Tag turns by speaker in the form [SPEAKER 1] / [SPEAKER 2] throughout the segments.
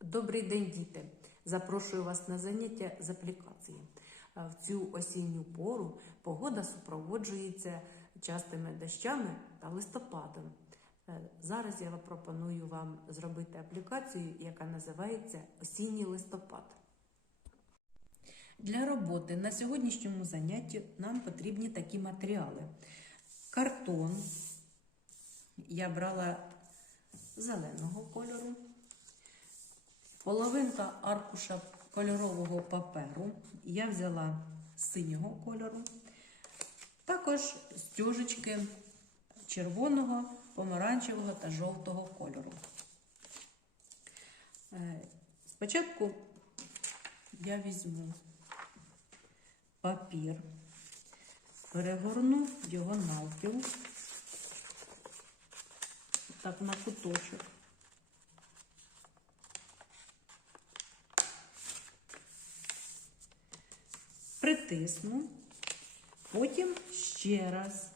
[SPEAKER 1] Добрий день, діти! Запрошую вас на заняття з аплікації. В цю осінню пору погода супроводжується частими дощами та листопадом. Е, Зараз я пропоную вам зробити аплікацію, яка називається Осінній листопад. Для роботи на сьогоднішньому занятті нам потрібні такі матеріали: картон. Я брала зеленого кольору, половинка аркуша кольорового паперу. Я взяла синього кольору, також стюжечки червоного, помаранчевого та жовтого кольору. Е, Спочатку я візьму папір, перегорну його навпіл, так на куточок. Притисну, потім ще раз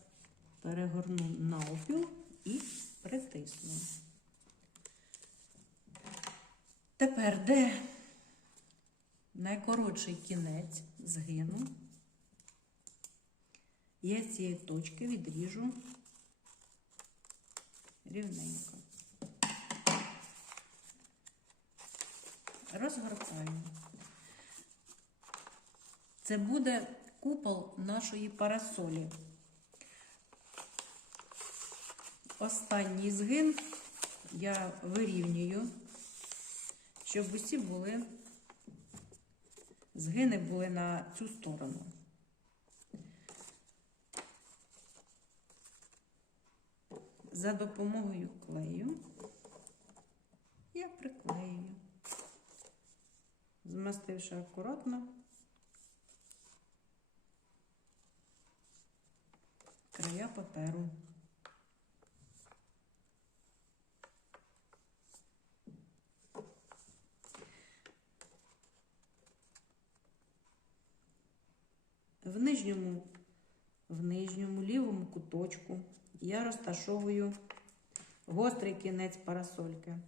[SPEAKER 1] перегорну навпіл і притисну. Тепер де найкоротший кінець згину, я цієї точки відріжу рівненько. Розгортаю. Це буде купол нашої парасолі. Останній згин я вирівнюю, щоб усі були, згини були на цю сторону. За допомогою клею я приклею, змастивши акуратно паперу. В нижньому, в нижньому лівому куточку я розташовую гострий кінець парасольки.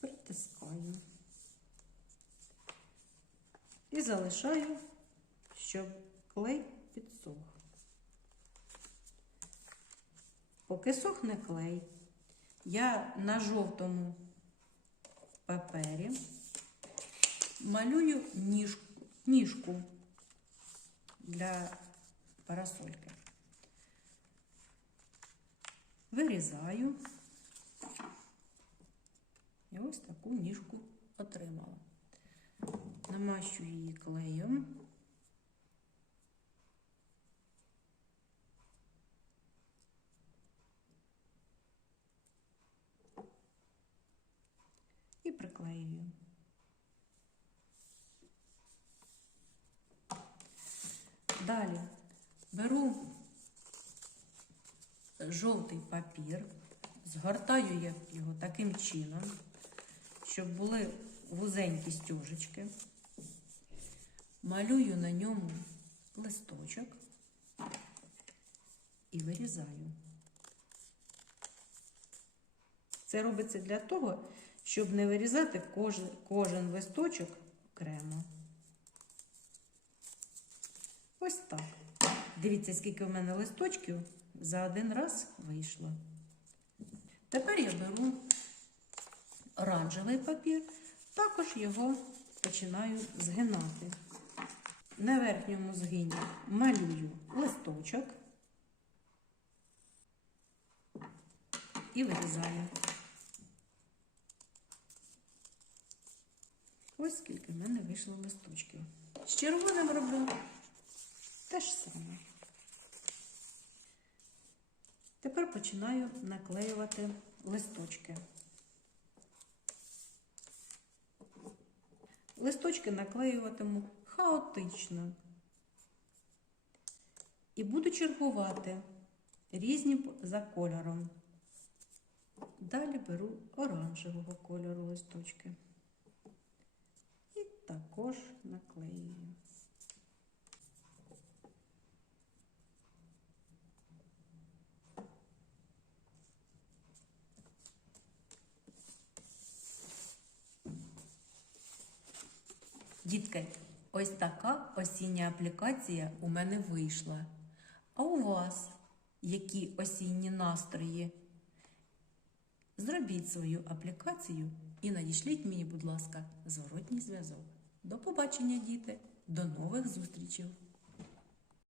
[SPEAKER 1] Притискаю залишаю, щоб клей підсох. Поки сохне клей, я на жовтому папері малюю ніжку, ніжку для парасольки. Вирізаю і ось таку ніжку отримала. Намащу її клеєм. І приклеюю. Далі беру жовтий папір, згортаю я його таким чином, щоб були вузенькі стюжечки, малюю на ньому листочок і вирізаю. Це робиться для того, щоб не вирізати кожен, кожен листочок окремо. Ось так. Дивіться, скільки в мене листочків за один раз вийшло. Тепер я беру оранжевий папір, також його починаю згинати. На верхньому згині малюю листочок і вирізаю. Ось скільки в мене вийшло листочків. З червоним роблю те ж саме. Тепер починаю наклеювати листочки. Листочки наклеюватиму хаотично. І буду чергувати різні за кольором. Далі беру оранжевого кольору листочки. І також наклею. Дітки, ось така осіння аплікація у мене вийшла. А у вас які осінні настрої? Зробіть свою аплікацію і надішліть мені, будь ласка, зворотній зв'язок. До побачення, діти! До нових зустрічей!